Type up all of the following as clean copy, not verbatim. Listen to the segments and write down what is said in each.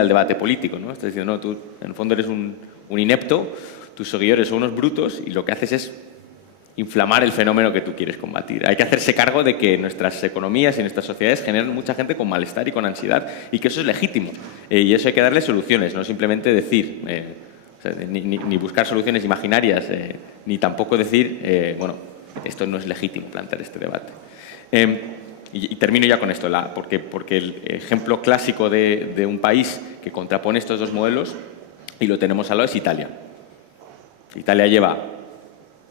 al debate político, ¿no? Estás diciendo, no, tú en el fondo eres un inepto, tus seguidores son unos brutos y lo que haces es inflamar el fenómeno que tú quieres combatir. Hay que hacerse cargo de que nuestras economías y nuestras sociedades generan mucha gente con malestar y con ansiedad y que eso es legítimo. Y eso hay que darle soluciones, no simplemente decir, o sea, ni buscar soluciones imaginarias, ni tampoco decir, bueno, esto no es legítimo plantear este debate. Y termino ya con esto, porque el ejemplo clásico de un país que contrapone estos dos modelos, y lo tenemos al lado, es Italia. Italia lleva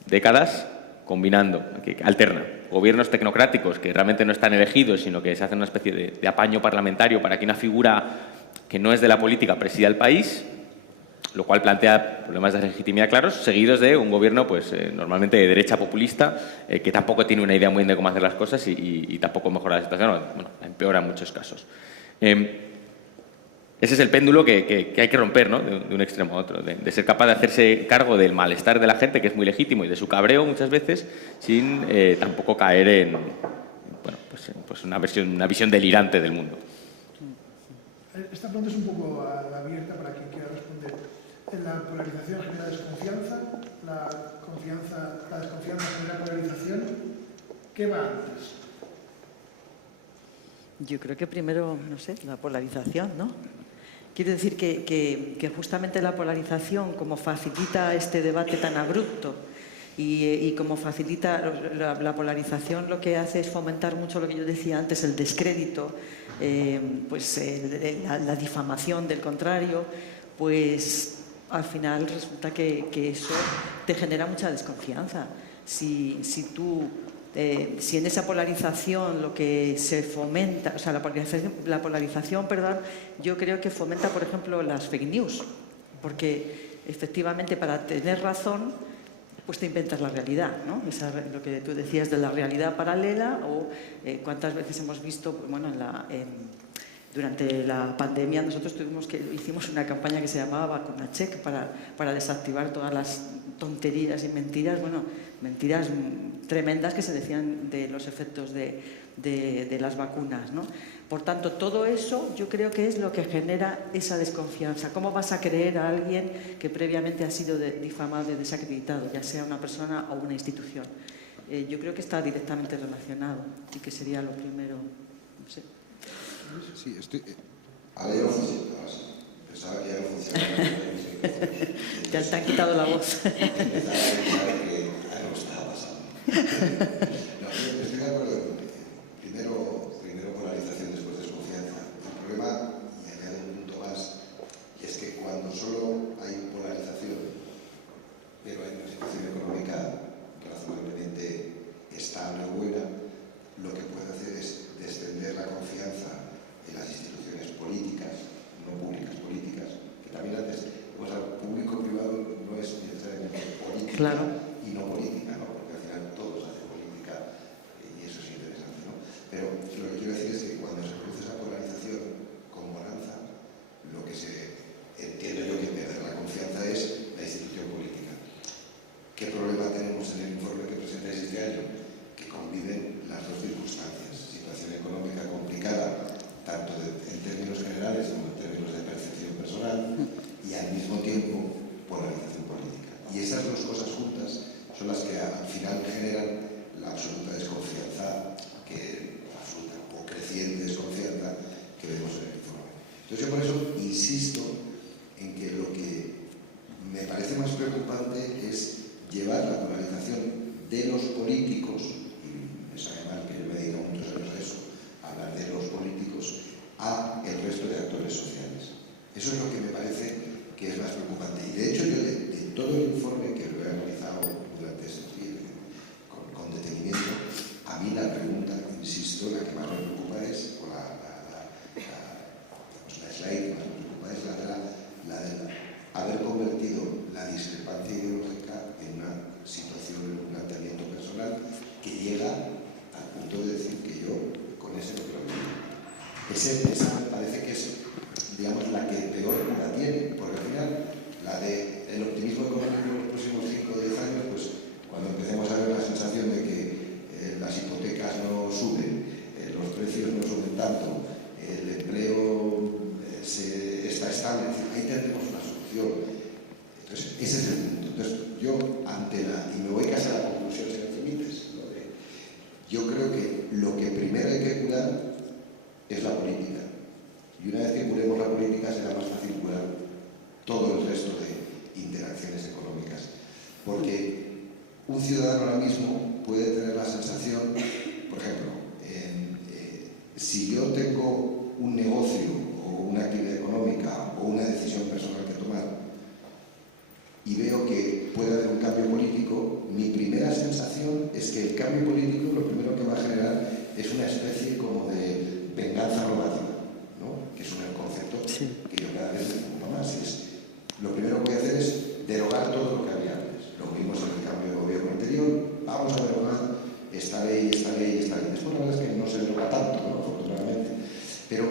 décadas combinando, que alterna gobiernos tecnocráticos que realmente no están elegidos, sino que se hacen una especie de apaño parlamentario para que una figura que no es de la política presida el país, lo cual plantea problemas de legitimidad claros, seguidos de un gobierno pues normalmente de derecha populista, que tampoco tiene una idea muy bien de cómo hacer las cosas y tampoco mejora la situación, bueno, empeora en muchos casos. Ese es el péndulo que hay que romper, ¿no? De un extremo a otro, de ser capaz de hacerse cargo del malestar de la gente, que es muy legítimo, y de su cabreo muchas veces, sin tampoco caer en bueno, pues una visión delirante del mundo. Esta pregunta es un poco abierta para quien quiera responder. ¿La polarización genera desconfianza? ¿La desconfianza genera polarización? ¿Qué va antes? Yo creo que primero, no sé, la polarización, ¿no? Quiero decir que justamente la polarización, como facilita este debate tan abrupto y como facilita la polarización, lo que hace es fomentar mucho lo que yo decía antes, el descrédito, la difamación del contrario, pues al final resulta que eso te genera mucha desconfianza. Si en esa polarización lo que se fomenta, o sea, la polarización, perdón, yo creo que fomenta, por ejemplo, las fake news, porque efectivamente para tener razón, pues te inventas la realidad, ¿no? Lo que tú decías de la realidad paralela, o cuántas veces hemos visto, bueno, durante la pandemia nosotros hicimos una campaña que se llamaba VacunaCheck para desactivar todas las tonterías y mentiras, bueno, mentiras tremendas que se decían de los efectos de las vacunas, ¿no? Por tanto, todo eso yo creo que es lo que genera esa desconfianza. ¿Cómo vas a creer a alguien que previamente ha sido difamado y desacreditado, ya sea una persona o una institución? Yo creo que está directamente relacionado y que sería lo primero, no sé. Sí, ahora ya no funciona. Pensaba que ya no funcionaba. Te han quitado la voz. Empezaba a pensar que algo estaba pasando. No, estoy de acuerdo. Primero polarización, después desconfianza. El problema, y añado un punto más, y es que cuando solo hay polarización, pero hay una situación económica razonablemente estable o buena, lo que puede hacer es descender la confianza en las instituciones políticas, no públicas, políticas, que también antes, pues al público-privado no es necesariamente política, claro, y no política, ¿no? Porque al final todos hacen política y eso es interesante, ¿no? Pero lo que quiero decir es que cuando se produce esa polarización con bonanza, lo que entiendo yo que pierde la confianza es la institución política. ¿Qué problema tenemos en el informe que presentáis este año? Que conviven las dos circunstancias, situación económica complicada, tanto en términos generales como en términos de percepción personal, y al mismo tiempo polarización política. Y esas dos cosas juntas son las que al final generan la absoluta desconfianza, o creciente desconfianza que vemos en el informe. Entonces yo por eso insisto en que lo que me parece más preocupante es llevar la polarización de los políticos, y me sabe mal que yo me dedico muchos años a eso, hablar de los políticos, a el resto de actores sociales. Eso es lo que me parece que es más preocupante. Y de hecho yo de todo el informe que lo he analizado durante estos días con detenimiento, a mí la pregunta, insisto, la que más me preocupa es, o la slide que más me preocupa es la de haber convertido la discrepancia ideológica en una situación, en un planteamiento personal que llega al punto de decir que yo con ese no quiero vivir. Esa me parece que es, digamos, la que peor la tiene, porque al final la del optimismo económico en los próximos 5 o 10 años, pues cuando empecemos a ver la sensación de que las hipotecas no suben, los precios no suben tanto, el empleo se está estable, es decir, ahí tendremos una solución. Entonces, ese es el punto. Entonces, yo, y me voy casi a la conclusión, si me permites, ¿no? Yo creo que lo que primero hay que curar es la política. Y una vez que curemos la política será más fácil curar todo el resto de interacciones económicas. Porque un ciudadano ahora mismo puede tener la sensación, por ejemplo, si yo tengo un negocio o una actividad económica o una decisión personal que tomar y veo que puede haber un cambio político, mi primera sensación es que el cambio político lo primero que va a generar es una especie como de venganza normativa, ¿no? Que es un concepto que yo cada vez me preocupa más. Lo primero que voy a hacer es derogar todo lo que había antes. Lo vimos en el cambio de gobierno anterior, vamos a derogar esta ley. Después la verdad es que no se deroga tanto, ¿no? Afortunadamente. Pero,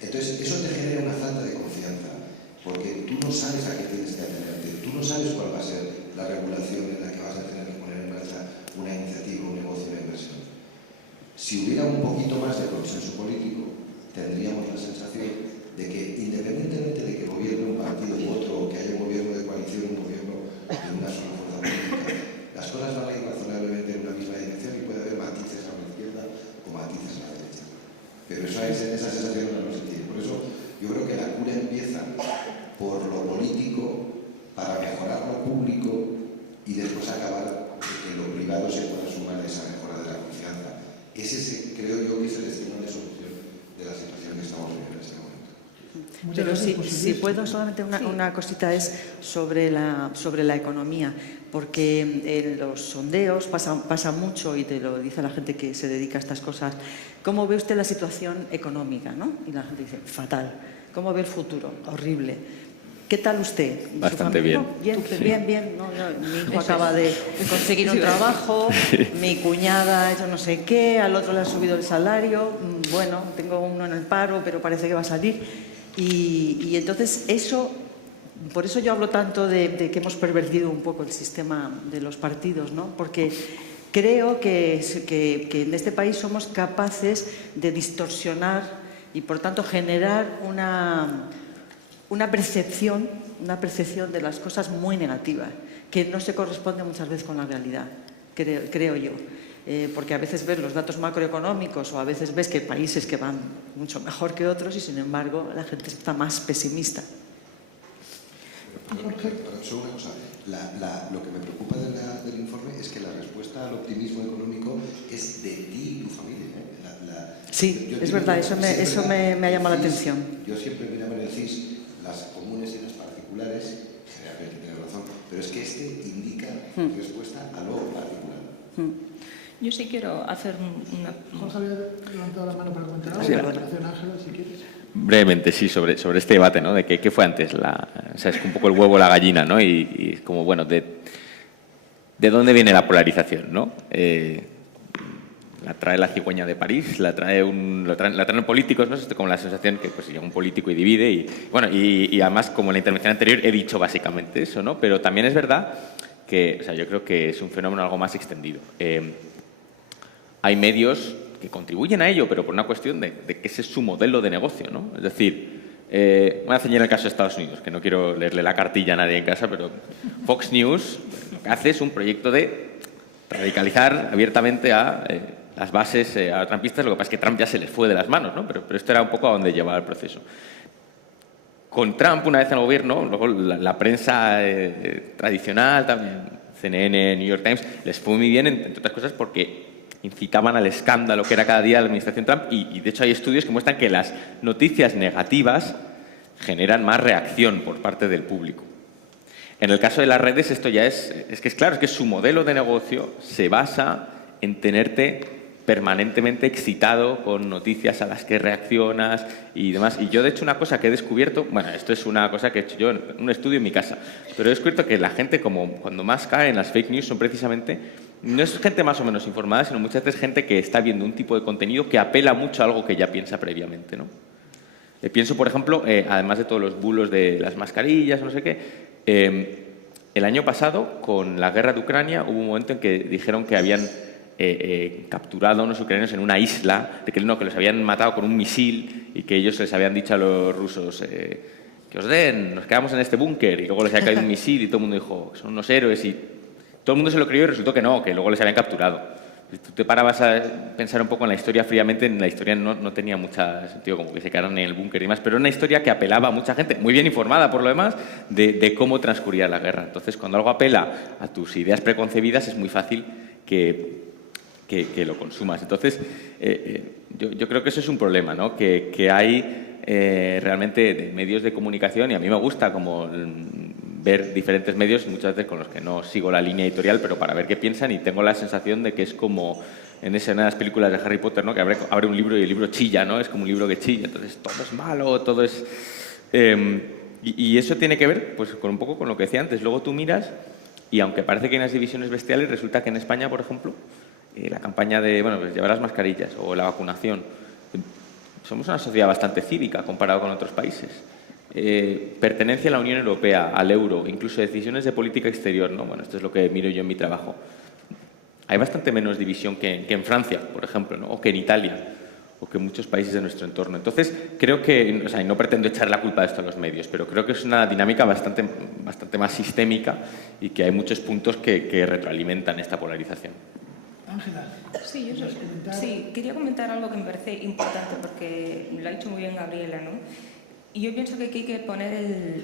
entonces, eso te genera una falta de confianza, porque tú no sabes a qué tienes que atenerte, tú no sabes cuál va a ser la regulación en la que vas a tener que poner en marcha una iniciativa, un negocio, una inversión. Si hubiera un poquito más de consenso político, tendríamos la sensación de que, independientemente de que gobierne un partido u otro, o que haya un gobierno de coalición, un gobierno de una sola fuerza política, las cosas van a ir razonablemente en una misma dirección y puede haber matices a la izquierda o matices a la derecha. Pero esa sensación no la se tiene. Por eso yo creo que la cura empieza por lo político para mejorar lo público y después acabar de que lo privado se pueda sumar a esa mejora de la confianza. Ese creo yo que es el destino de solución de la situación que estamos viviendo en este momento. Pero si puedo, solamente una cosita es sobre la economía, porque en los sondeos pasa mucho, y te lo dice la gente que se dedica a estas cosas, ¿cómo ve usted la situación económica? ¿No? Y la gente dice, fatal. ¿Cómo ve el futuro? Horrible. ¿Qué tal usted? Bastante bien. No, bien. No, mi hijo acaba de conseguir un trabajo, mi cuñada ha hecho no sé qué, al otro le ha subido el salario, bueno, tengo uno en el paro, pero parece que va a salir. Y entonces eso, por eso yo hablo tanto de que hemos pervertido un poco el sistema de los partidos, ¿no? Porque creo que en este país somos capaces de distorsionar y, por tanto, generar una percepción de las cosas muy negativa, que no se corresponde muchas veces con la realidad, creo yo. Porque a veces ves los datos macroeconómicos o a veces ves que hay países que van mucho mejor que otros y, sin embargo, la gente está más pesimista. Solo una cosa. Lo que me preocupa del informe es que la respuesta al optimismo económico es de ti y tu familia. Sí, es verdad, eso me ha llamado la atención. Yo siempre miraba en el CIS las comunes y las particulares, generalmente tiene razón, pero es que indica respuesta a lo particular. Yo sí quiero hacer una... Jorge había levantado la mano para comentar algo. Sí, Ángela, si quieres. Brevemente, sí, sobre este debate, ¿no? De qué fue antes, o sea, es un poco el huevo o la gallina, ¿no? Y como, bueno, de dónde viene la polarización, ¿no? La trae la cigüeña de París, la traen políticos, ¿no? Es como la sensación que pues llega un político y divide y además, como en la intervención anterior, he dicho básicamente eso, ¿no? Pero también es verdad que, o sea, yo creo que es un fenómeno algo más extendido. Hay medios que contribuyen a ello, pero por una cuestión de que ese es su modelo de negocio, ¿no? Es decir, voy a ceñir el caso de Estados Unidos, que no quiero leerle la cartilla a nadie en casa, pero Fox News lo que hace es un proyecto de radicalizar abiertamente a las bases a trumpistas. Lo que pasa es que Trump ya se les fue de las manos, ¿no? Pero esto era un poco a donde llevaba el proceso. Con Trump, una vez en el gobierno, luego la prensa tradicional, también CNN, New York Times, les fue muy bien, entre otras cosas, porque incitaban al escándalo que era cada día la administración Trump y de hecho hay estudios que muestran que las noticias negativas generan más reacción por parte del público. En el caso de las redes esto ya es claro, es que su modelo de negocio se basa en tenerte permanentemente excitado con noticias a las que reaccionas y demás. Y yo, de hecho, una cosa que he descubierto, bueno, esto es una cosa que he hecho yo en un estudio en mi casa, pero he descubierto que la gente, como cuando más cae en las fake news, son precisamente, no es gente más o menos informada, sino muchas veces gente que está viendo un tipo de contenido que apela mucho a algo que ya piensa previamente, ¿no? Pienso, por ejemplo, además de todos los bulos de las mascarillas, no sé qué, el año pasado, con la guerra de Ucrania, hubo un momento en que dijeron que habían capturado a unos ucranianos en una isla, de que los habían matado con un misil y que ellos les habían dicho a los rusos que os den, nos quedamos en este búnker, y luego les había caído un misil y todo el mundo dijo, son unos héroes, y todo el mundo se lo creyó y resultó que no, que luego les habían capturado. Si tú te parabas a pensar un poco en la historia fríamente, en la historia no tenía mucho sentido, como que se quedaron en el búnker y demás, pero era una historia que apelaba a mucha gente, muy bien informada por lo demás, de cómo transcurría la guerra. Entonces, cuando algo apela a tus ideas preconcebidas, es muy fácil que lo consumas. Entonces, yo creo que eso es un problema, ¿no? Que hay realmente medios de comunicación, y a mí me gusta como ver diferentes medios, muchas veces con los que no sigo la línea editorial, pero para ver qué piensan, y tengo la sensación de que es como en una de las películas de Harry Potter, ¿no? Que abre un libro y el libro chilla, ¿no? Es como un libro que chilla, entonces todo es malo, todo es... y eso tiene que ver pues, con un poco con lo que decía antes. Luego tú miras y aunque parece que hay unas divisiones bestiales, resulta que en España, por ejemplo, la campaña de pues llevar las mascarillas o la vacunación, somos una sociedad bastante cívica comparado con otros países. Pertenencia a la Unión Europea, al euro, incluso decisiones de política exterior, ¿no? Bueno, esto es lo que miro yo en mi trabajo. Hay bastante menos división que en Francia, por ejemplo, ¿no? O que en Italia, o que en muchos países de nuestro entorno. Entonces, creo que, o sea, y no pretendo echar la culpa de esto a los medios, pero creo que es una dinámica bastante más sistémica y que hay muchos puntos que retroalimentan esta polarización. Ángela. Sí, quería comentar algo que me parece importante porque lo ha dicho muy bien Gabriela, ¿no? Y yo pienso que aquí hay que poner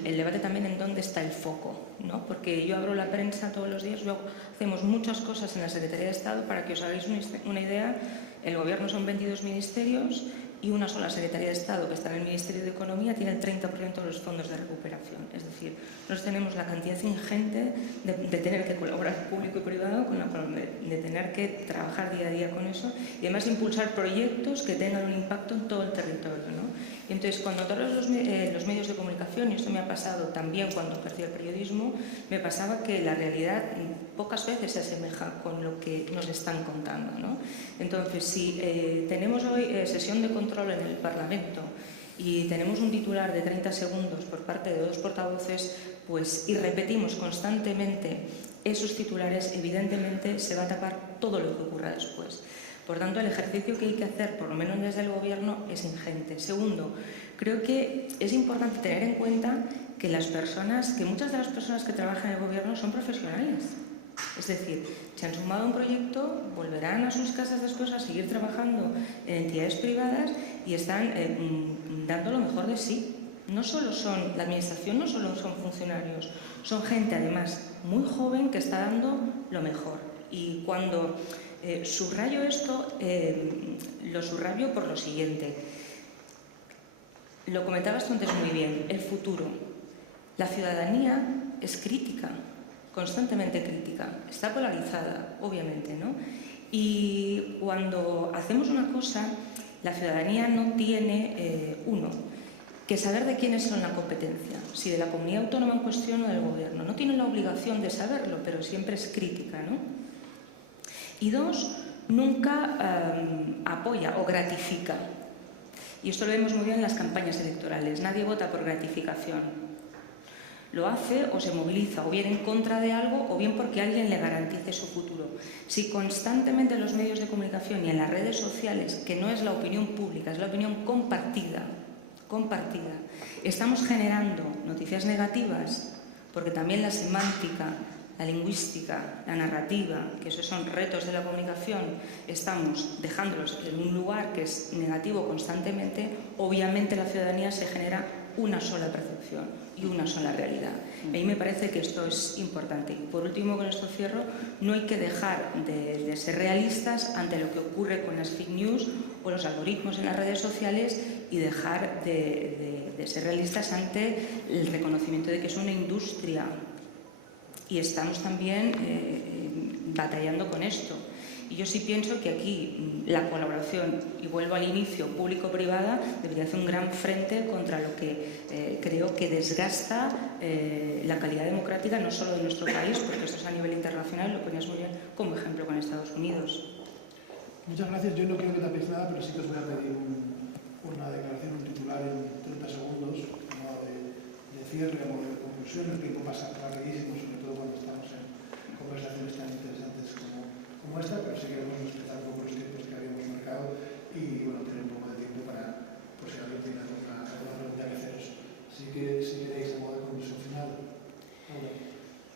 el debate también en dónde está el foco, ¿no? Porque yo abro la prensa todos los días, luego hacemos muchas cosas en la Secretaría de Estado. Para que os hagáis una idea, el Gobierno son 22 ministerios y una sola Secretaría de Estado, que está en el Ministerio de Economía, tiene el 30% de los fondos de recuperación. Es decir, nosotros tenemos la cantidad ingente de tener que colaborar público y privado, de tener que trabajar día a día con eso y además impulsar proyectos que tengan un impacto en todo el territorio, ¿no? Y entonces, cuando todos los medios de comunicación, y esto me ha pasado también cuando ejercí el periodismo, me pasaba que la realidad pocas veces se asemeja con lo que nos están contando, ¿no? Entonces, si tenemos hoy sesión de control en el Parlamento y tenemos un titular de 30 segundos por parte de dos portavoces, pues, y repetimos constantemente esos titulares, evidentemente se va a tapar todo lo que ocurra después. Por tanto, el ejercicio que hay que hacer, por lo menos desde el Gobierno, es ingente. Segundo, creo que es importante tener en cuenta que muchas de las personas que trabajan en el Gobierno son profesionales. Es decir, se han sumado a un proyecto, volverán a sus casas después a seguir trabajando en entidades privadas y están dando lo mejor de sí. La administración no solo son funcionarios, son gente además muy joven que está dando lo mejor. Y cuando subrayo esto, lo subrayo por lo siguiente. Lo comentabas tú antes muy bien, el futuro. La ciudadanía es crítica, constantemente crítica, está polarizada, obviamente, ¿no? Y cuando hacemos una cosa, la ciudadanía no tiene, que saber de quiénes son la competencia, si de la comunidad autónoma en cuestión o del Gobierno. No tiene la obligación de saberlo, pero siempre es crítica, ¿no? Y dos, nunca apoya o gratifica. Y esto lo vemos muy bien en las campañas electorales. Nadie vota por gratificación. Lo hace o se moviliza o bien en contra de algo o bien porque alguien le garantice su futuro. Si constantemente en los medios de comunicación y en las redes sociales, que no es la opinión pública, es la opinión compartida, estamos generando noticias negativas, porque también la semántica, la lingüística, la narrativa, que esos son retos de la comunicación, estamos dejándolos en un lugar que es negativo constantemente, obviamente la ciudadanía se genera una sola percepción y una sola realidad. A mí me parece que esto es importante. Y por último, con esto cierro, no hay que dejar de ser realistas ante lo que ocurre con las fake news o los algoritmos en las redes sociales y dejar de ser realistas ante el reconocimiento de que es una industria. Y estamos también batallando con esto. Y yo sí pienso que aquí la colaboración, y vuelvo al inicio, público-privada, debería hacer un gran frente contra lo que creo que desgasta la calidad democrática no solo de nuestro país, porque esto es a nivel internacional, lo ponías muy bien como ejemplo con Estados Unidos. Muchas gracias. Yo no quiero que tapéis nada, pero sí que os voy a pedir una declaración, un titular en 30 segundos, de cierre o de conclusión. El tiempo pasa rapidísimo, sobre todo cuando estamos en conversaciones tan interesantes como como esta, pero sí queremos respetar un poco los tiempos que habíamos marcado y bueno, tener un poco de tiempo para, pues si alguien tiene alguna pregunta que haceros. Así que si queréis, a modo de conclusión final.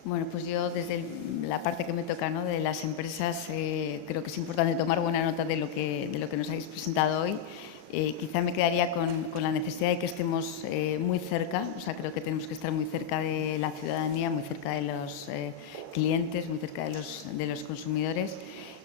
Bueno, pues yo desde la parte que me toca, ¿no?, de las empresas, creo que es importante tomar buena nota de lo que nos habéis presentado hoy. Quizá me quedaría con la necesidad de que estemos muy cerca, o sea, creo que tenemos que estar muy cerca de la ciudadanía, muy cerca de los clientes, muy cerca de los consumidores.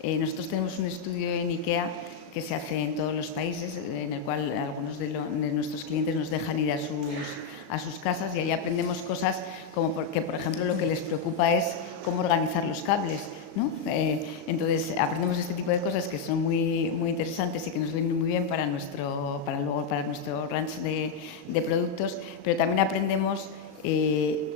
Nosotros tenemos un estudio en IKEA que se hace en todos los países, en el cual algunos de nuestros clientes nos dejan ir a sus casas y ahí aprendemos cosas como que, por ejemplo, lo que les preocupa es cómo organizar los cables, ¿no? Entonces, aprendemos este tipo de cosas que son muy, muy interesantes y que nos vienen muy bien para nuestro ranch de productos, pero también aprendemos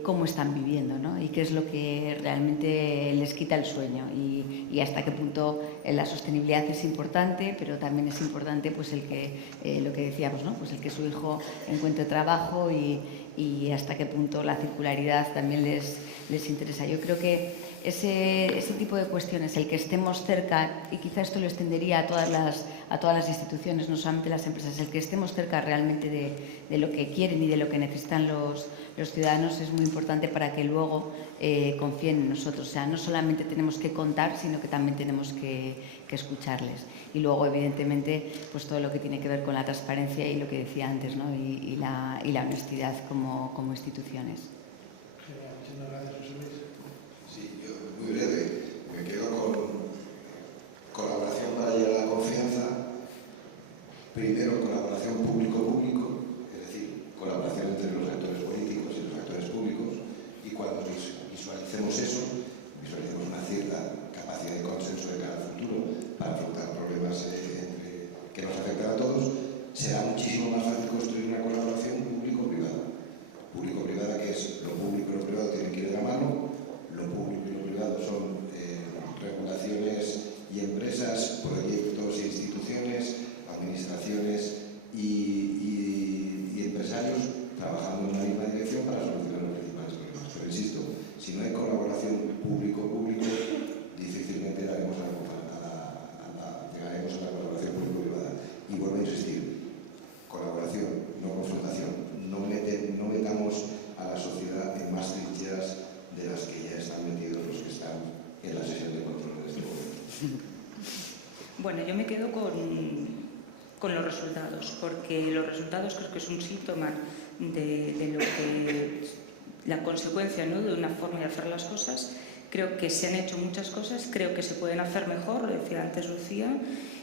cómo están viviendo, ¿no? Y qué es lo que realmente les quita el sueño y hasta qué punto la sostenibilidad es importante, pero también es importante pues lo que decíamos, ¿no? Pues el que su hijo encuentre trabajo y hasta qué punto la circularidad también les interesa. Yo creo que ese tipo de cuestiones, el que estemos cerca, y quizá esto lo extendería a todas las instituciones, no solamente las empresas, el que estemos cerca realmente de lo que quieren y de lo que necesitan los ciudadanos es muy importante para que luego confíen en nosotros. O sea, no solamente tenemos que contar, sino que también tenemos que escucharles. Y luego, evidentemente, pues todo lo que tiene que ver con la transparencia y lo que decía antes, ¿no? y la honestidad como instituciones. Genial, muchas gracias, José Luis. Sí, yo muy breve, me quedo con colaboración para llegar a la confianza. Primero, colaboración público-público, es decir, colaboración entre los actores políticos y los actores públicos, y cuando visualicemos eso, visualicemos una cierta capacidad de consenso de cara al futuro para afrontar problemas que nos afectan a todos, será muchísimo más fácil construir una colaboración público-privada. Público-privada, que es lo público y lo privado tienen que ir de la mano, lo público y lo privado son regulaciones y empresas, proyectos e instituciones, administraciones y empresarios trabajando en una misma dirección para solucionar los principales problemas. Pero insisto, si no hay colaboración público-público, difícilmente llegaremos a la colaboración público-privada. Y vuelvo a insistir, colaboración, no confrontación. No metamos a la sociedad en más trincheras de las que ya están metidos los que están en la sesión de control de este momento. Bueno, yo me quedo con los resultados, porque los resultados creo que es un síntoma de lo que la consecuencia, ¿no?, de una forma de hacer las cosas. Creo que se han hecho muchas cosas, creo que se pueden hacer mejor, lo decía antes Lucía,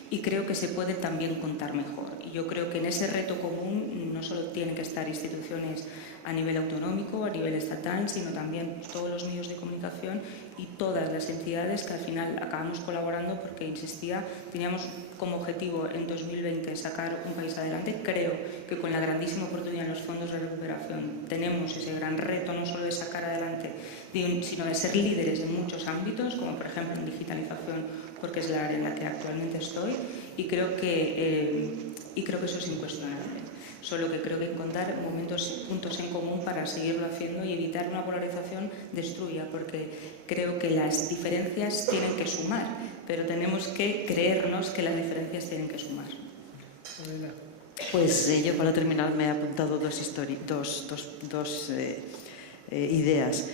y creo que se puede también contar mejor. Y yo creo que en ese reto común no solo tienen que estar instituciones a nivel autonómico, a nivel estatal, sino también todos los medios de comunicación y todas las entidades que al final acabamos colaborando porque, insistía, teníamos como objetivo en 2020 sacar un país adelante. Creo que con la grandísima oportunidad en los fondos de recuperación tenemos ese gran reto no solo de sacar adelante, sino de ser líderes en muchos ámbitos, como por ejemplo en digitalización, porque es la área en la que actualmente estoy, y creo que eso es incuestionable. Solo que creo que encontrar puntos en común para seguirlo haciendo y evitar una polarización destruya, porque creo que las diferencias tienen que sumar, pero tenemos que creernos que las diferencias tienen que sumar. Pues yo para terminar me he apuntado dos ideas.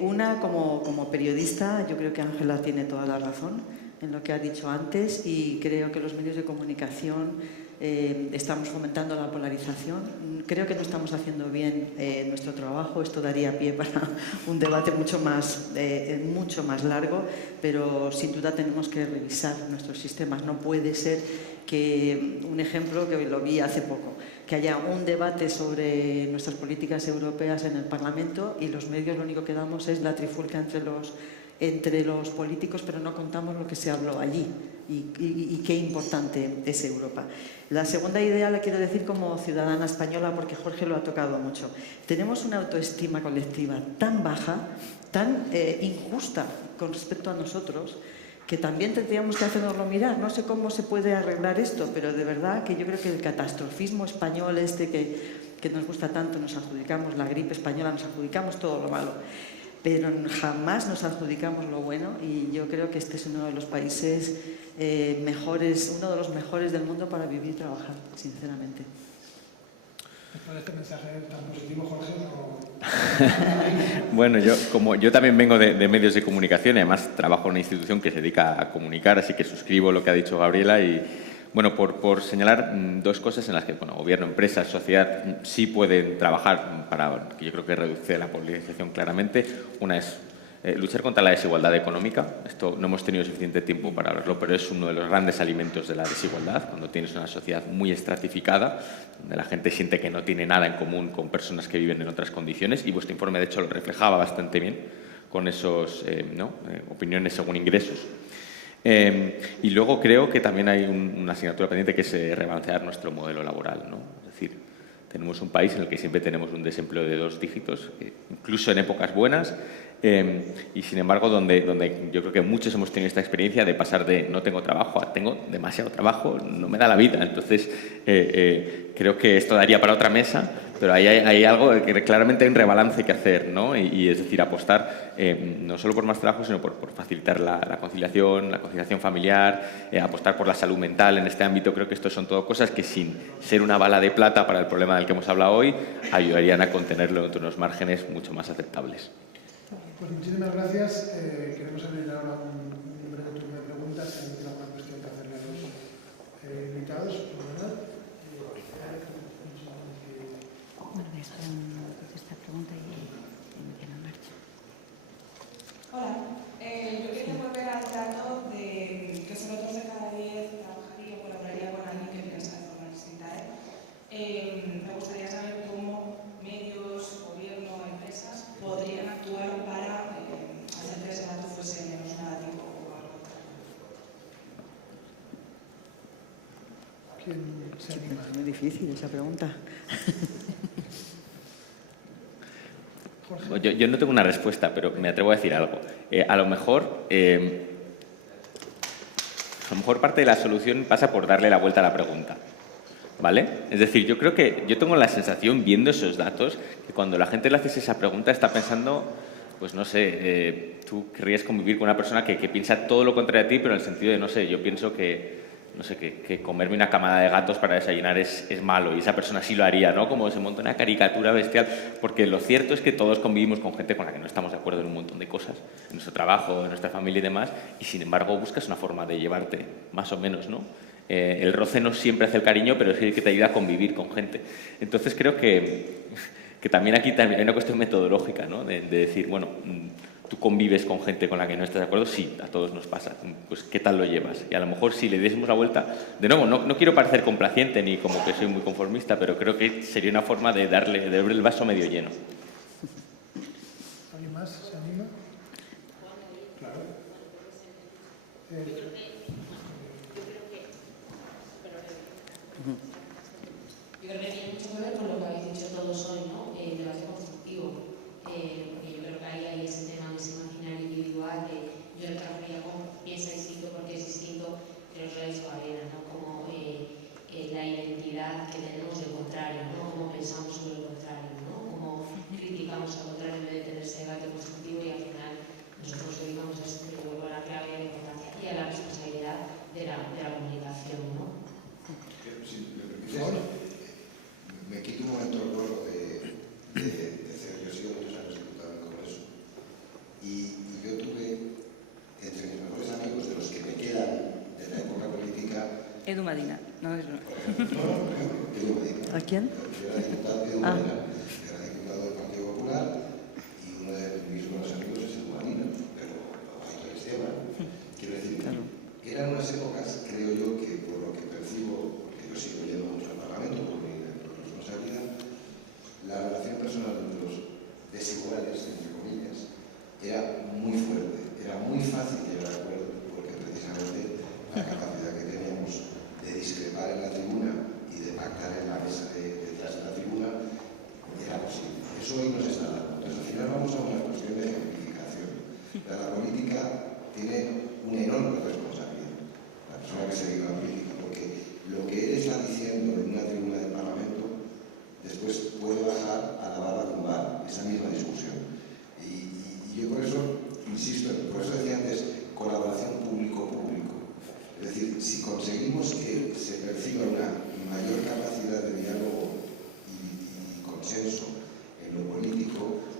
Una, como periodista, yo creo que Ángela tiene toda la razón en lo que ha dicho antes y creo que los medios de comunicación estamos fomentando la polarización. Creo que no estamos haciendo bien nuestro trabajo. Esto daría pie para un debate mucho más largo, pero sin duda tenemos que revisar nuestros sistemas. No puede ser que, un ejemplo que lo vi hace poco, que haya un debate sobre nuestras políticas europeas en el Parlamento y los medios lo único que damos es la trifulca entre los políticos, pero no contamos lo que se habló allí y qué importante es Europa. La segunda idea la quiero decir como ciudadana española porque Jorge lo ha tocado mucho. Tenemos una autoestima colectiva tan baja, tan injusta con respecto a nosotros, que también tendríamos que hacernoslo mirar. No sé cómo se puede arreglar esto, pero de verdad que yo creo que el catastrofismo español que nos gusta tanto, nos adjudicamos la gripe española, nos adjudicamos todo lo malo. pero jamás nos adjudicamos lo bueno, y yo creo que este es uno de los países mejores, uno de los mejores del mundo para vivir y trabajar, sinceramente. Después de este mensaje tan positivo, Jorge, Bueno, yo también vengo de medios de comunicación y además trabajo en una institución que se dedica a comunicar, así que suscribo lo que ha dicho Gabriela y, bueno, por señalar dos cosas en las que, bueno, gobierno, empresas, sociedad sí pueden trabajar para, yo creo que reducir la polarización claramente. Una es luchar contra la desigualdad económica. Esto no hemos tenido suficiente tiempo para hablarlo, pero es uno de los grandes alimentos de la desigualdad. Cuando tienes una sociedad muy estratificada, donde la gente siente que no tiene nada en común con personas que viven en otras condiciones, y vuestro informe, de hecho, lo reflejaba bastante bien con esos opiniones según ingresos. Y luego creo que también hay una asignatura pendiente que es rebalancear nuestro modelo laboral, ¿no? Es decir, tenemos un país en el que siempre tenemos un desempleo de 2 dígitos, incluso en épocas buenas, y sin embargo donde yo creo que muchos hemos tenido esta experiencia de pasar de no tengo trabajo a tengo demasiado trabajo, no me da la vida. Entonces creo que esto daría para otra mesa, pero ahí hay algo que claramente hay un rebalance que hacer, ¿no? Y es decir, apostar no solo por más trabajo, sino por facilitar la conciliación familiar, apostar por la salud mental en este ámbito. Creo que estos son todo cosas que, sin ser una bala de plata para el problema del que hemos hablado hoy, ayudarían a contenerlo entre unos márgenes mucho más aceptables. Pues muchísimas gracias. Queremos abrir ahora un breve turno de preguntas. Si hay alguna cuestión que hacerle a los invitados, ¿verdad? Bueno, voy a hacer esta pregunta y me en marcha. Hola, yo quería volver al dato de que solo 2 de cada 10 trabajaría o colaboraría con alguien que piensa de forma distinta. Me gustaría saber cómo medios, gobierno, empresas podrían actuar para hacer que ese dato fuese menos negativo o algo. ¿Quién se anima? Es muy difícil esa pregunta. Yo no tengo una respuesta, pero me atrevo a decir algo. A lo mejor parte de la solución pasa por darle la vuelta a la pregunta, ¿vale? Es decir, yo creo que yo tengo la sensación, viendo esos datos, que cuando la gente le haces esa pregunta está pensando, pues no sé, tú querrías convivir con una persona que piensa todo lo contrario a ti, pero en el sentido de, no sé, yo pienso que comerme una camada de gatos para desayunar es malo, y esa persona sí lo haría, ¿no? Como se monta una caricatura bestial, porque lo cierto es que todos convivimos con gente con la que no estamos de acuerdo en un montón de cosas, en nuestro trabajo, en nuestra familia y demás, y sin embargo buscas una forma de llevarte, más o menos, ¿no? El roce no siempre hace el cariño, pero es el que te ayuda a convivir con gente. Entonces creo que también aquí hay una cuestión metodológica, ¿no? De decir, bueno, tú convives con gente con la que no estás de acuerdo, sí, a todos nos pasa. Pues, ¿qué tal lo llevas? Y a lo mejor si le diésemos la vuelta, de nuevo, no quiero parecer complaciente ni como que soy muy conformista, pero creo que sería una forma de ver el vaso medio lleno. ¿Alguien más se anima? Claro. Yo creo que tiene mucho que ver con lo que habéis dicho todos hoy, ¿no? El debate constructivo. Porque yo creo que ahí hay ese tema de ese imaginario individual de yo el trabajaría como piensa distinto porque es distinto, que los reales Gabriela, ¿no? Como la identidad que tenemos del contrario, ¿no? Cómo pensamos sobre el contrario, ¿no? Cómo criticamos al contrario en vez de tener ese debate constructivo, y al final nosotros dedicamos a esto, que vuelvo a la clave de la importancia y a la responsabilidad de la comunicación, ¿no? Si me permites, me quito un momento el rol de ser. Yo he sido muchos años diputado en el Congreso y yo tuve entre mis mejores amigos, de los que me quedan de la época política, Edu Madina, no es no. Edu Madina. ¿A quién? Yo era diputado de Edu Madina, era diputado del Partido Popular, y uno de mis buenos amigos es Edu Madina, pero Héctor Esteban. Quiero decir, eran unas épocas, creo yo, que por lo que percibo, porque yo sigo yendo mucho al Parlamento por mi responsabilidad, la relación personal entre los desiguales, entre comillas, era muy fuerte, era muy fácil llegar a acuerdo, porque precisamente la capacidad que teníamos de discrepar en la tribuna y de pactar en la mesa detrás de la tribuna era posible. Eso hoy nos está dando. Entonces, al final vamos a una cuestión de ejemplificación. La política tiene una enorme responsabilidad, la persona que se dedica a la política, porque lo que él está diciendo en una tribuna del Parlamento después puede bajar a la barra de un bar, esa misma discusión. Y yo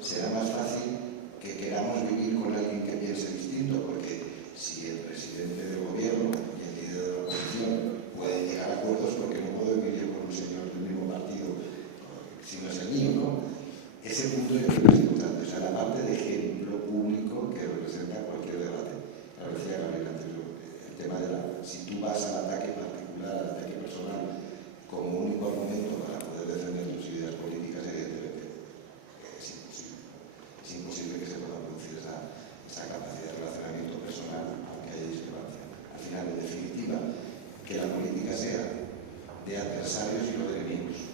será más fácil que queramos vivir con alguien que piense distinto, porque si el presidente del gobierno y el líder de la oposición pueden llegar a acuerdos, porque no puedo vivir yo con un señor del mismo partido si no es el mío, ¿no? Ese punto yo creo que es importante, o sea, la parte de ejemplo público que representa cualquier debate. Lo decía Gabriel antes, el tema de si tú vas al ataque particular, al ataque personal, como único argumento para poder defender tus ideas políticas, evidentemente es imposible. Es imposible que se pueda producir esa capacidad de relacionamiento personal, aunque haya discrepancia. Al final, en definitiva, que la política sea de adversarios y no de enemigos.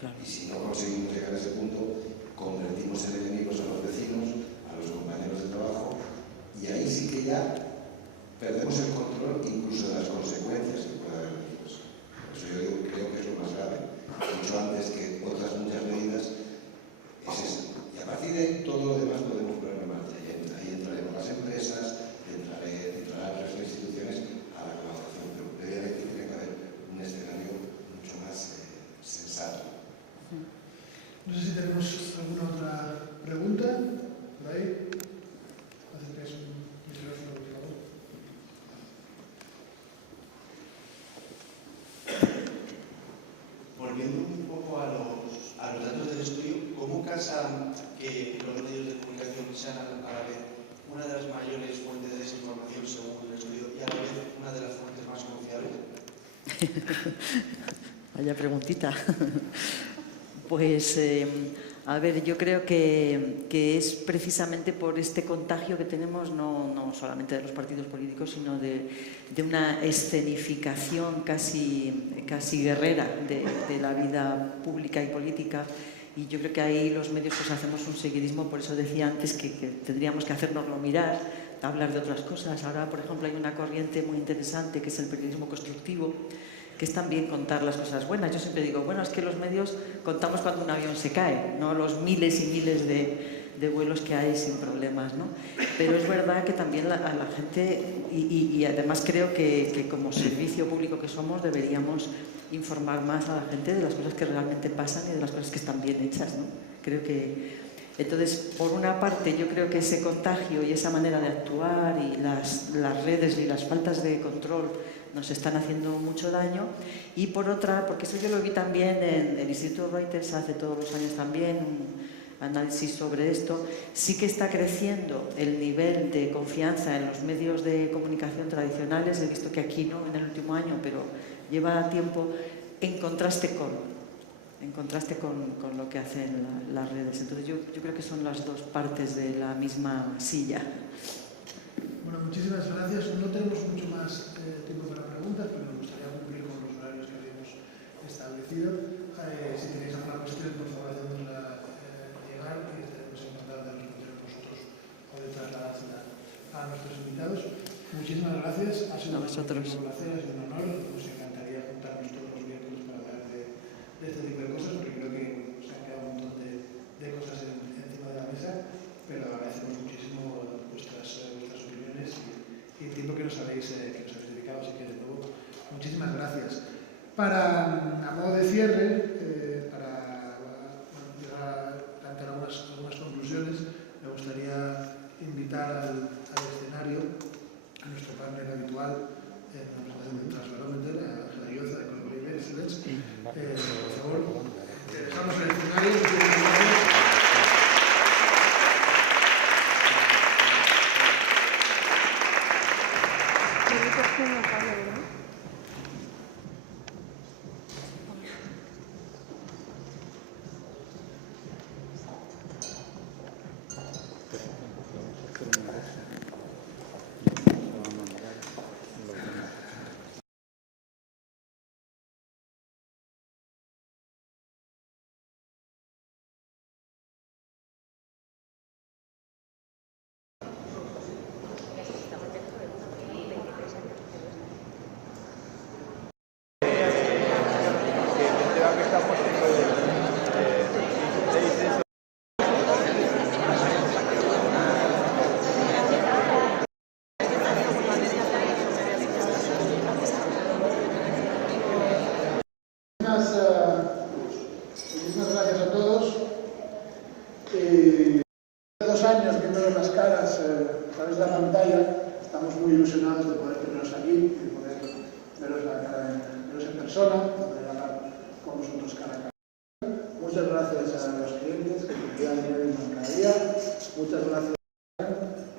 Claro. Y si no conseguimos llegar a ese punto, convertimos en enemigos a los vecinos, a los compañeros de trabajo, y ahí sí que ya perdemos el control incluso de las consecuencias que pueda haber después. Por eso yo creo que es lo más grave. Mucho antes que otras muchas medidas, es eso. Y a partir de ahí, todo lo demás podemos poner en marcha. Y ahí entraremos las empresas, entrarán el resto de instituciones a la colaboración. Pero previamente tiene que haber un escenario mucho más sensato. No sé si tenemos alguna otra pregunta por ahí. Acercáis un micrófono, por favor. Volviendo un poco a los datos del estudio, ¿cómo casa que los medios de comunicación sean a la vez una de las mayores fuentes de desinformación según el estudio y a la vez una de las fuentes más confiables? Vaya preguntita. Pues, a ver, yo creo que es precisamente por este contagio que tenemos, no solamente de los partidos políticos, sino de una escenificación casi guerrera de la vida pública y política. Y yo creo que ahí los medios pues hacemos un seguidismo, por eso decía antes que tendríamos que hacérnoslo mirar, hablar de otras cosas. Ahora, por ejemplo, hay una corriente muy interesante que es el periodismo constructivo, que es también contar las cosas buenas. Yo siempre digo, bueno, es que los medios contamos cuando un avión se cae, no los miles y miles de vuelos que hay sin problemas, ¿no? Pero es verdad que también a la gente, y además creo que como servicio público que somos, deberíamos informar más a la gente de las cosas que realmente pasan y de las cosas que están bien hechas, ¿no? Creo que... Entonces, por una parte, yo creo que ese contagio y esa manera de actuar y las redes y las faltas de control nos están haciendo mucho daño, y por otra, porque eso yo lo vi también en el Instituto Reuters hace todos los años también, un análisis sobre esto, sí que está creciendo el nivel de confianza en los medios de comunicación tradicionales. He visto que aquí no en el último año, pero lleva tiempo, en contraste con lo que hacen las redes. Entonces yo creo que son las dos partes de la misma silla. Bueno, muchísimas gracias. No tenemos mucho más tiempo para preguntas, pero me gustaría cumplir con los horarios que habíamos establecido. Si tenéis alguna cuestión, por favor, hacednosla llegar y estaremos encantados de responder nosotros o de trasladársela a nuestros invitados. Muchísimas gracias. Ha sido un placer, ha sido un honor. Nos encantaría juntarnos todos los miércoles para hablar de este tipo de cosas, porque creo que se han quedado un montón de cosas encima de la mesa, pero agradecemos muchísimo vuestras opiniones y el tiempo que nos habéis dedicado. Así que, de nuevo, muchísimas gracias. A modo de cierre, para plantear algunas conclusiones, me gustaría invitar al escenario a nuestro partner habitual en la presentación de Transbarómetro, a Ángela Lloza, de Colibrí Excellence. Por favor, te dejamos el escenario. Y 2 años viéndonos las caras a través de la pantalla, estamos muy ilusionados de poder teneros aquí, de poder veros en persona, de poder hablar con vosotros cara a cara. Muchas gracias a los clientes que confían en Mercadería. Muchas gracias.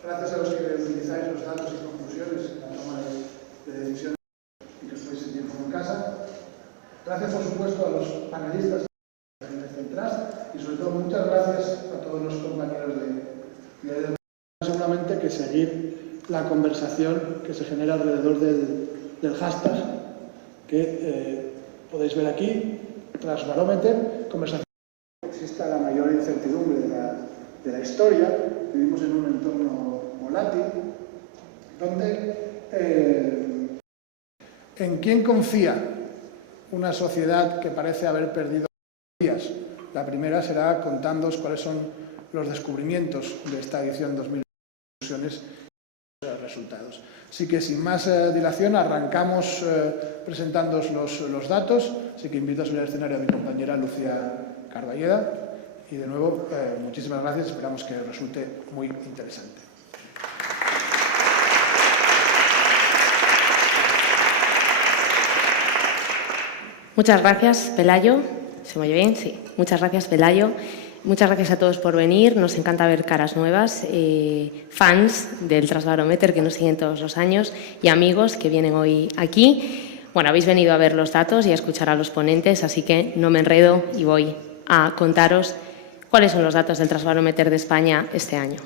Gracias a los que utilizáis los datos y conclusiones en la toma de decisiones y que os podéis sentir como en casa. Gracias, por supuesto, a los panelistas del Trust y, sobre todo, muchas gracias a todos los compañeros de seguramente que seguir la conversación que se genera alrededor del hashtag que podéis ver aquí, Trustbarometer, conversación. Exista la mayor incertidumbre de la historia, vivimos en un entorno volátil, donde ¿en quién confía una sociedad que parece haber perdido días? La primera será contándoos cuáles son los descubrimientos de esta edición 2020 y los resultados. Así que, sin más dilación, arrancamos presentándoos los datos. Así que invito a subir al escenario a mi compañera Lucía Carballeda. Y, de nuevo, muchísimas gracias. Esperamos que resulte muy interesante. Muchas gracias, Pelayo. ¿Se me oye bien? Sí. Muchas gracias, Pelayo. Muchas gracias a todos por venir. Nos encanta ver caras nuevas, fans del Trustbarometer que nos siguen todos los años y amigos que vienen hoy aquí. Bueno, habéis venido a ver los datos y a escuchar a los ponentes, así que no me enredo y voy a contaros cuáles son los datos del Trustbarometer de España este año.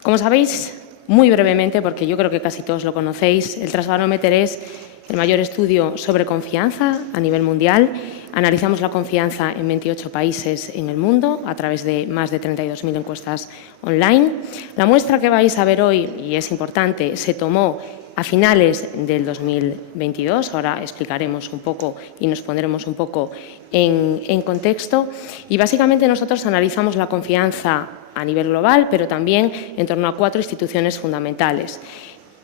Como sabéis, muy brevemente, porque yo creo que casi todos lo conocéis, el Trustbarometer es el mayor estudio sobre confianza a nivel mundial. Analizamos la confianza en 28 países en el mundo a través de más de 32.000 encuestas online. La muestra que vais a ver hoy, y es importante, se tomó a finales del 2022. Ahora explicaremos un poco y nos pondremos un poco en contexto. Y básicamente nosotros analizamos la confianza a nivel global, pero también en torno a 4 instituciones fundamentales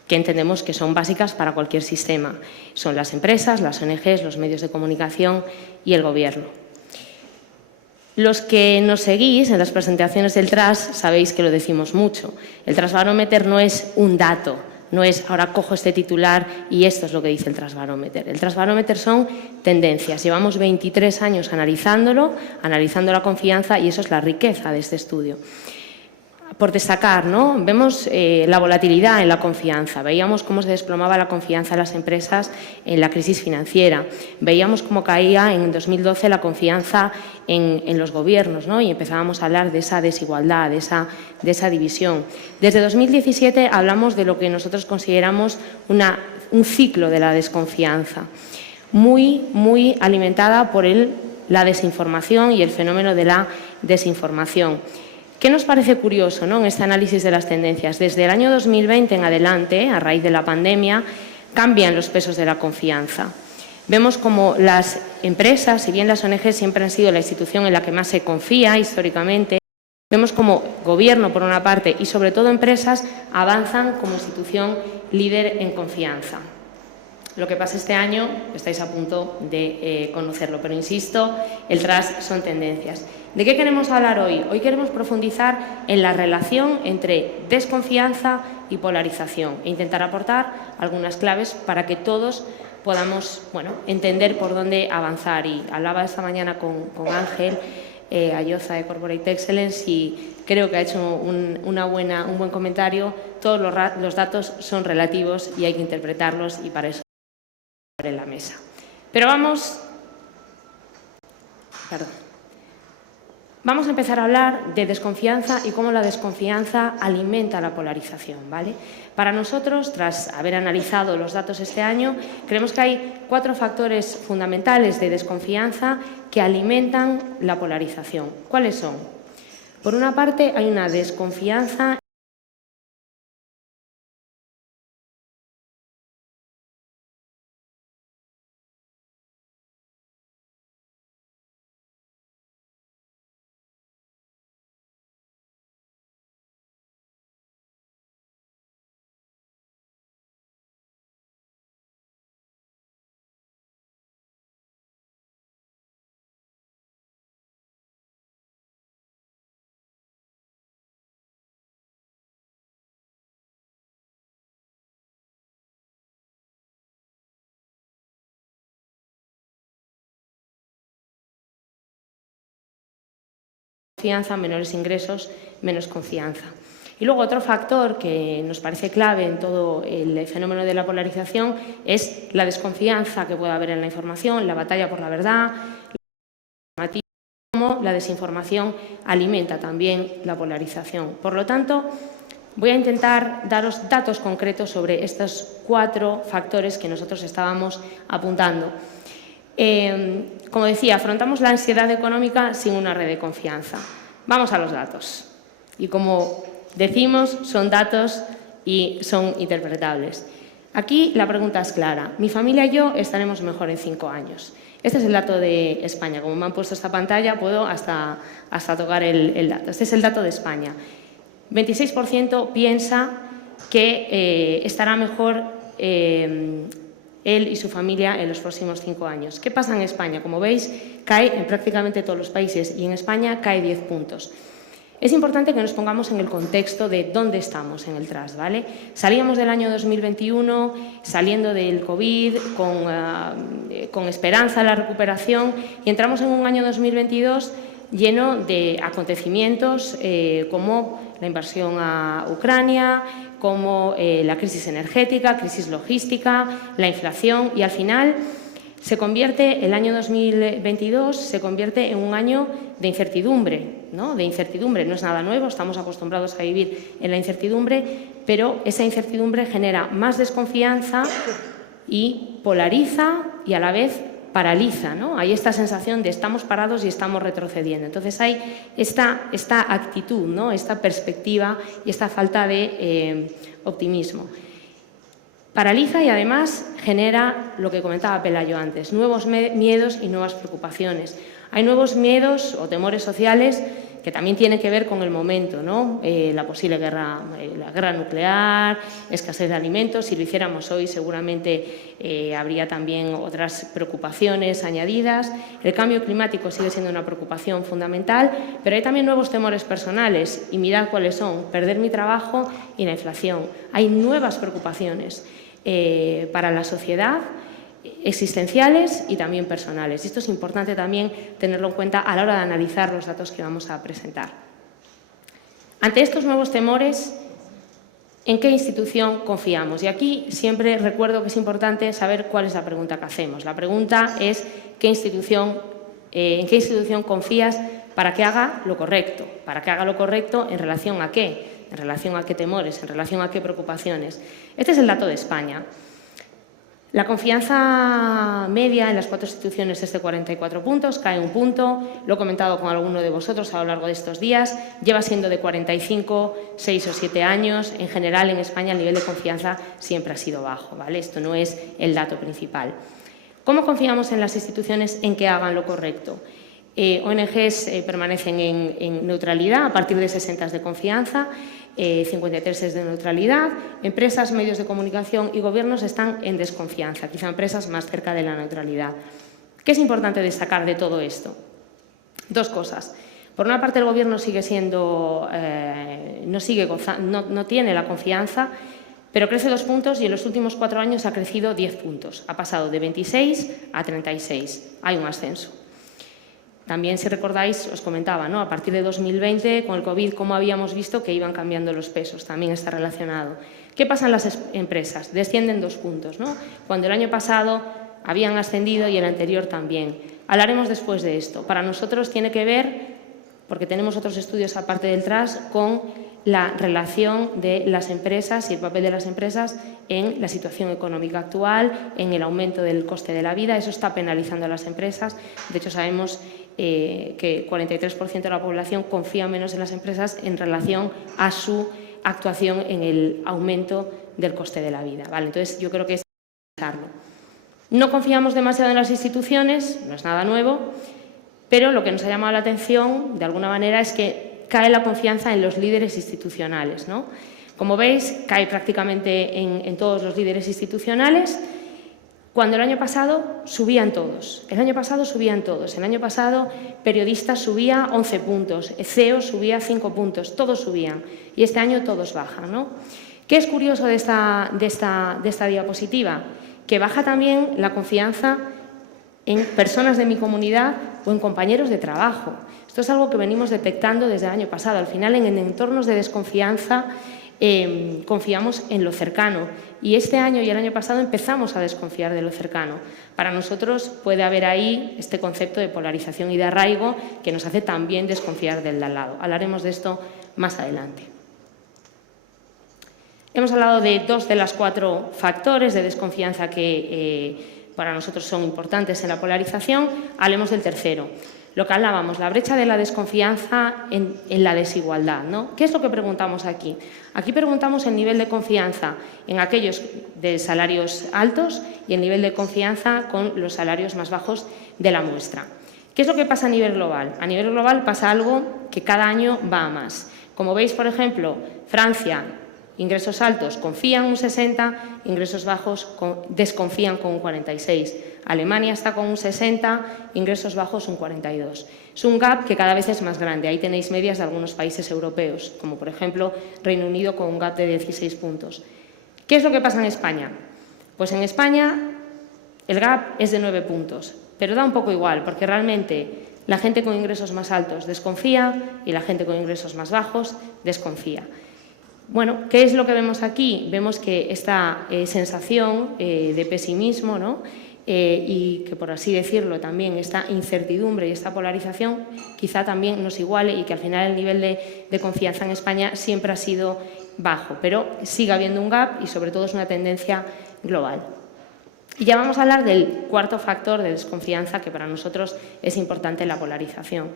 que entendemos que son básicas para cualquier sistema. Son las empresas, las ONGs, los medios de comunicación y el Gobierno. Los que nos seguís en las presentaciones del Trust sabéis que lo decimos mucho. El Trustbarometer no es un dato, no es ahora cojo este titular y esto es lo que dice el Trustbarometer. El Trustbarometer son tendencias. Llevamos 23 años analizándolo, analizando la confianza y eso es la riqueza de este estudio. Por destacar, ¿no? Vemos la volatilidad en la confianza. Veíamos cómo se desplomaba la confianza de las empresas en la crisis financiera. Veíamos cómo caía en 2012 la confianza en los gobiernos, ¿no? Y empezábamos a hablar de esa desigualdad, de esa división. Desde 2017 hablamos de lo que nosotros consideramos un ciclo de la desconfianza, muy alimentada por la desinformación y el fenómeno de la desinformación. ¿Qué nos parece curioso, ¿no?, en este análisis de las tendencias? Desde el año 2020 en adelante, a raíz de la pandemia, cambian los pesos de la confianza. Vemos como las empresas, si bien las ONG siempre han sido la institución en la que más se confía históricamente, vemos como Gobierno, por una parte, y sobre todo empresas, avanzan como institución líder en confianza. Lo que pasa este año, estáis a punto de conocerlo, pero insisto, el Trust son tendencias. ¿De qué queremos hablar hoy? Hoy queremos profundizar en la relación entre desconfianza y polarización e intentar aportar algunas claves para que todos podamos, bueno, entender por dónde avanzar. Y hablaba esta mañana con Ángel Ayoza de Corporate Excellence y creo que ha hecho un buen comentario. Todos los datos son relativos y hay que interpretarlos y para eso en la mesa. Pero vamos a empezar a hablar de desconfianza y cómo la desconfianza alimenta la polarización, ¿vale? Para nosotros, tras haber analizado los datos este año, creemos que hay 4 factores fundamentales de desconfianza que alimentan la polarización. ¿Cuáles son? Por una parte, hay una desconfianza confianza, menores ingresos, menos confianza. Y luego otro factor que nos parece clave en todo el fenómeno de la polarización es la desconfianza que puede haber en la información, la batalla por la verdad, cómo la desinformación alimenta también la polarización. Por lo tanto, voy a intentar daros datos concretos sobre estos 4 factores que nosotros estábamos apuntando. Como decía, afrontamos la ansiedad económica sin una red de confianza. Vamos a los datos. Y como decimos, son datos y son interpretables. Aquí la pregunta es clara. Mi familia y yo estaremos mejor en 5 años. Este es el dato de España. Como me han puesto esta pantalla, puedo hasta tocar el dato. Este es el dato de España. 26% piensa que estará mejor él y su familia en los próximos 5 años. ¿Qué pasa en España? Como veis, cae en prácticamente todos los países y en España cae 10 puntos. Es importante que nos pongamos en el contexto de dónde estamos en el TRAS, ¿vale? Salíamos del año 2021, saliendo del COVID, con esperanza en la recuperación, y entramos en un año 2022 lleno de acontecimientos como la invasión a Ucrania, como la crisis energética, crisis logística, la inflación, y al final el año 2022 se convierte en un año de incertidumbre, ¿no? De incertidumbre, no es nada nuevo, estamos acostumbrados a vivir en la incertidumbre, pero esa incertidumbre genera más desconfianza y polariza y a la vez paraliza, ¿no? Hay esta sensación de estamos parados y estamos retrocediendo. Entonces hay esta actitud, ¿no? Esta perspectiva y esta falta de optimismo. Paraliza y además genera lo que comentaba Pelayo antes, nuevos miedos y nuevas preocupaciones. Hay nuevos miedos o temores sociales que también tienen que ver con el momento, ¿no? La posible guerra, la guerra nuclear, escasez de alimentos. Si lo hiciéramos hoy seguramente habría también otras preocupaciones añadidas. El cambio climático sigue siendo una preocupación fundamental, pero hay también nuevos temores personales y mirad cuáles son: perder mi trabajo y la inflación. Hay nuevas preocupaciones para la sociedad, existenciales y también personales. Y esto es importante también tenerlo en cuenta a la hora de analizar los datos que vamos a presentar. Ante estos nuevos temores, ¿en qué institución confiamos? Y aquí siempre recuerdo que es importante saber cuál es la pregunta que hacemos. La pregunta es ¿en qué institución confías para que haga lo correcto? ¿Para que haga lo correcto en relación a qué? ¿En relación a qué temores? ¿En relación a qué preocupaciones? Este es el dato de España. La confianza media en las 4 instituciones es de 44 puntos, cae 1 punto, lo he comentado con alguno de vosotros a lo largo de estos días, lleva siendo de 45, 6 o 7 años. En general, en España el nivel de confianza siempre ha sido bajo, ¿vale? Esto no es el dato principal. ¿Cómo confiamos en las instituciones en que hagan lo correcto? ONGs permanecen en neutralidad a partir de 60 de confianza, 53 es de neutralidad, empresas, medios de comunicación y gobiernos están en desconfianza, quizá empresas más cerca de la neutralidad. ¿Qué es importante destacar de todo esto? 2 cosas. Por una parte, el Gobierno sigue siendo, no tiene la confianza, pero crece 2 puntos y en los últimos 4 años ha crecido 10 puntos. Ha pasado de 26 a 36. Hay un ascenso. También, si recordáis, os comentaba, ¿no? A partir de 2020, con el COVID, cómo habíamos visto que iban cambiando los pesos, también está relacionado. ¿Qué pasa en las empresas? Descienden 2 puntos, ¿no? Cuando el año pasado habían ascendido y el anterior también. Hablaremos después de esto. Para nosotros tiene que ver, porque tenemos otros estudios aparte del TRAS, con la relación de las empresas y el papel de las empresas en la situación económica actual, en el aumento del coste de la vida. Eso está penalizando a las empresas. De hecho, sabemos que 43% de la población confía menos en las empresas en relación a su actuación en el aumento del coste de la vida, ¿vale? Entonces, yo creo que es pensarlo. No confiamos demasiado en las instituciones, no es nada nuevo, pero lo que nos ha llamado la atención, de alguna manera, es que cae la confianza en los líderes institucionales, ¿no? Como veis, cae prácticamente en todos los líderes institucionales, cuando el año pasado subían todos. El año pasado periodistas subía 11 puntos, CEO subía 5 puntos, todos subían. Y este año todos bajan, ¿no? ¿Qué es curioso de esta diapositiva? Que baja también la confianza en personas de mi comunidad o en compañeros de trabajo. Esto Esto es algo que venimos detectando desde el año pasado. Al final, en entornos de desconfianza, confiamos en lo cercano. Y este año y el año pasado empezamos a desconfiar de lo cercano. Para nosotros puede haber ahí este concepto de polarización y de arraigo que nos hace también desconfiar del de al lado. Hablaremos de esto más adelante. Hemos hablado de 2 de los 4 factores de desconfianza que para nosotros son importantes en la polarización. Hablemos del tercero. Lo que hablábamos, la brecha de la desconfianza en la desigualdad, ¿no? ¿Qué es lo que preguntamos aquí? Aquí preguntamos el nivel de confianza en aquellos de salarios altos y el nivel de confianza con los salarios más bajos de la muestra. ¿Qué es lo que pasa a nivel global? A nivel global pasa algo que cada año va a más. Como veis, por ejemplo, Francia, ingresos altos confían un 60, ingresos bajos desconfían con un 46. Alemania está con un 60, ingresos bajos un 42. Es un gap que cada vez es más grande. Ahí tenéis medias de algunos países europeos, como por ejemplo Reino Unido con un gap de 16 puntos. ¿Qué es lo que pasa en España? Pues en España el gap es de 9 puntos, pero da un poco igual, porque realmente la gente con ingresos más altos desconfía y la gente con ingresos más bajos desconfía. Bueno, ¿qué es lo que vemos aquí? Vemos que esta sensación de pesimismo, ¿no? Y que, por así decirlo, también esta incertidumbre y esta polarización quizá también nos iguale y que al final el nivel de confianza en España siempre ha sido bajo, pero sigue habiendo un gap y sobre todo es una tendencia global. Y ya vamos a hablar del cuarto factor de desconfianza que para nosotros es importante en la polarización.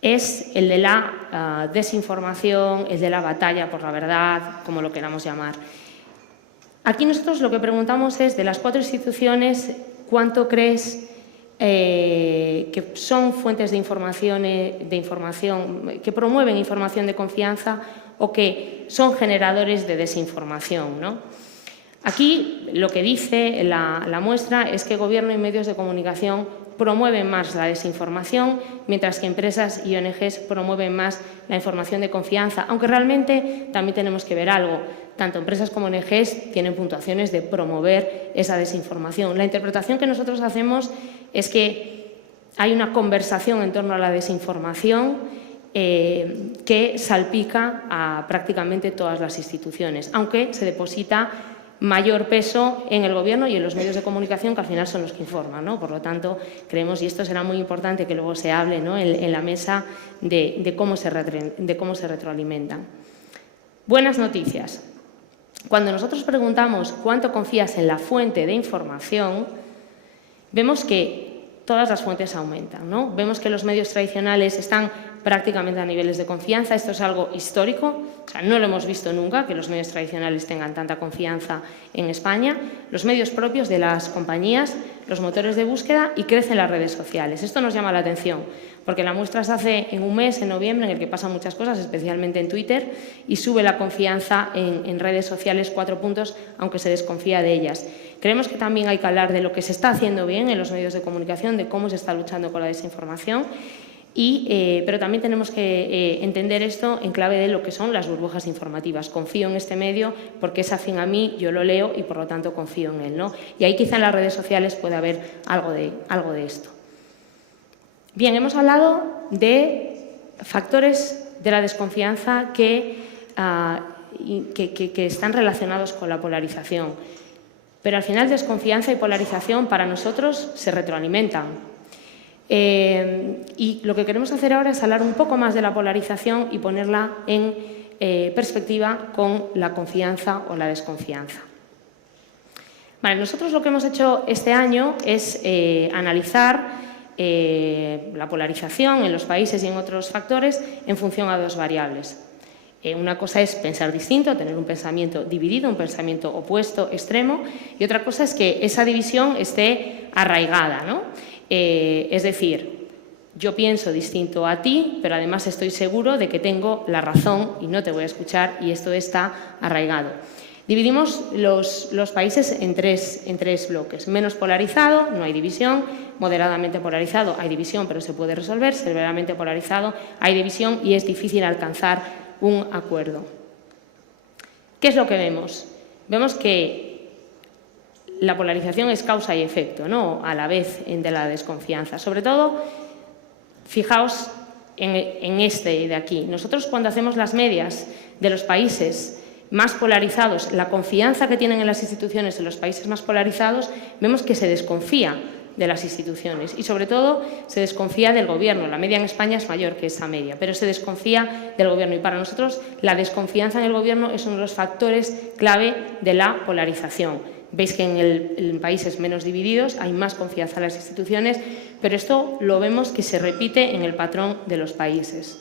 Es el de la desinformación, el de la batalla por la verdad, como lo queramos llamar. Aquí nosotros lo que preguntamos es, de las 4 instituciones, ¿cuánto crees que son fuentes de información, que promueven información de confianza o que son generadores de desinformación, ¿no? Aquí lo que dice la muestra es que gobierno y medios de comunicación promueven más la desinformación, mientras que empresas y ONGs promueven más la información de confianza, aunque realmente también tenemos que ver algo. Tanto empresas como ONGs tienen puntuaciones de promover esa desinformación. La interpretación que nosotros hacemos es que hay una conversación en torno a la desinformación que salpica a prácticamente todas las instituciones, aunque se deposita mayor peso en el Gobierno y en los medios de comunicación, que al final son los que informan, ¿no? Por lo tanto, creemos, y esto será muy importante que luego se hable, ¿no?, en la mesa de cómo se retroalimentan. Buenas noticias. Cuando nosotros preguntamos cuánto confías en la fuente de información, vemos que todas las fuentes aumentan, ¿no? Vemos que los medios tradicionales están prácticamente a niveles de confianza. Esto es algo histórico, o sea, no lo hemos visto nunca, que los medios tradicionales tengan tanta confianza en España. Los medios propios de las compañías, los motores de búsqueda y crecen las redes sociales. Esto nos llama la atención, porque la muestra se hace en un mes, en noviembre, en el que pasan muchas cosas, especialmente en Twitter, y sube la confianza en redes sociales 4 puntos, aunque se desconfía de ellas. Creemos que también hay que hablar de lo que se está haciendo bien en los medios de comunicación, de cómo se está luchando con la desinformación, pero también tenemos que entender esto en clave de lo que son las burbujas informativas. Confío en este medio porque es afín a mí, yo lo leo y por lo tanto confío en él, ¿no? Y ahí quizá en las redes sociales puede haber algo de esto. Bien, hemos hablado de factores de la desconfianza que están relacionados con la polarización. Pero al final desconfianza y polarización para nosotros se retroalimentan. Y lo que queremos hacer ahora es hablar un poco más de la polarización y ponerla en perspectiva con la confianza o la desconfianza. Vale, nosotros lo que hemos hecho este año es analizar la polarización en los países y en otros factores en función a 2 variables. Una cosa es pensar distinto, tener un pensamiento dividido, un pensamiento opuesto, extremo, y otra cosa es que esa división esté arraigada, ¿no? Es decir, yo pienso distinto a ti, pero además estoy seguro de que tengo la razón y no te voy a escuchar, y esto está arraigado. Dividimos los países en tres bloques. Menos polarizado, no hay división. Moderadamente polarizado, hay división, pero se puede resolver. Severamente polarizado, hay división y es difícil alcanzar un acuerdo. ¿Qué es lo que vemos? Vemos que la polarización es causa y efecto, ¿no?, a la vez de la desconfianza. Sobre todo, fijaos en este de aquí. Nosotros, cuando hacemos las medias de los países más polarizados, la confianza que tienen en las instituciones en los países más polarizados, vemos que se desconfía de las instituciones y, sobre todo, se desconfía del Gobierno. La media en España es mayor que esa media, pero se desconfía del Gobierno. Y para nosotros, la desconfianza en el Gobierno es uno de los factores clave de la polarización. Veis que en países menos divididos hay más confianza en las instituciones, pero esto lo vemos que se repite en el patrón de los países.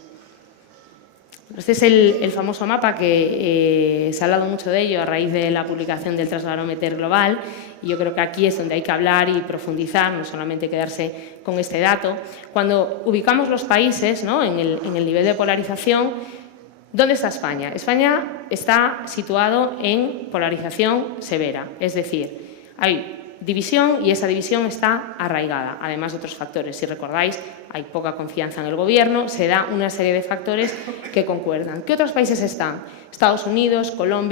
Este es el famoso mapa que se ha hablado mucho de ello a raíz de la publicación del Transbarómetro Global, y yo creo que aquí es donde hay que hablar y profundizar, no solamente quedarse con este dato. Cuando ubicamos los países, ¿no?, en el nivel de polarización, ¿dónde está España? España está situado en polarización severa, es decir, hay división y esa división está arraigada, además de otros factores. Si recordáis, hay poca confianza en el Gobierno, se da una serie de factores que concuerdan. ¿Qué otros países están? Estados Unidos, Colombia.